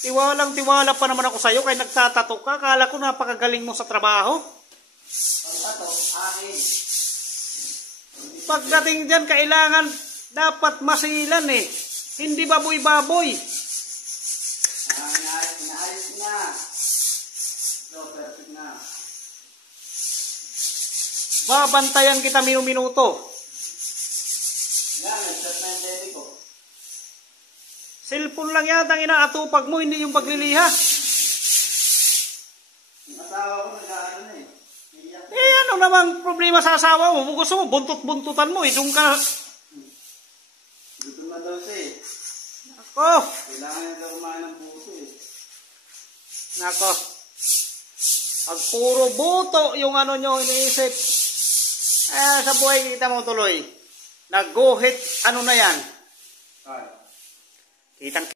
Tiwalang-tiwala pa naman ako sa'yo kaya nagtatato ka. Akala ko napakagaling mo sa trabaho. Pagtato, akin. Pagdating dyan, kailangan dapat masilan eh. Hindi baboy-baboy. Inaayos na. So, perfect na. Babantayan kita minuto. Yan, nag-shot na yung baby ko. Cellphone lang yata ang inaatupag mo, hindi yung pagliliha. Yung asawa ko nag-aano na eh. Eh ano namang problema sa asawa mo? Gusto mo, buntot-buntutan mo, doon ka. Gutom na daw siya eh. Nako. Kailangan niya daw kumain ng buto eh. Nako. Pag puro buto yung ano nyo iniisip. Sa buhay kita mo tuloy. Nag-go hit, ano na yan? Ay. Kitang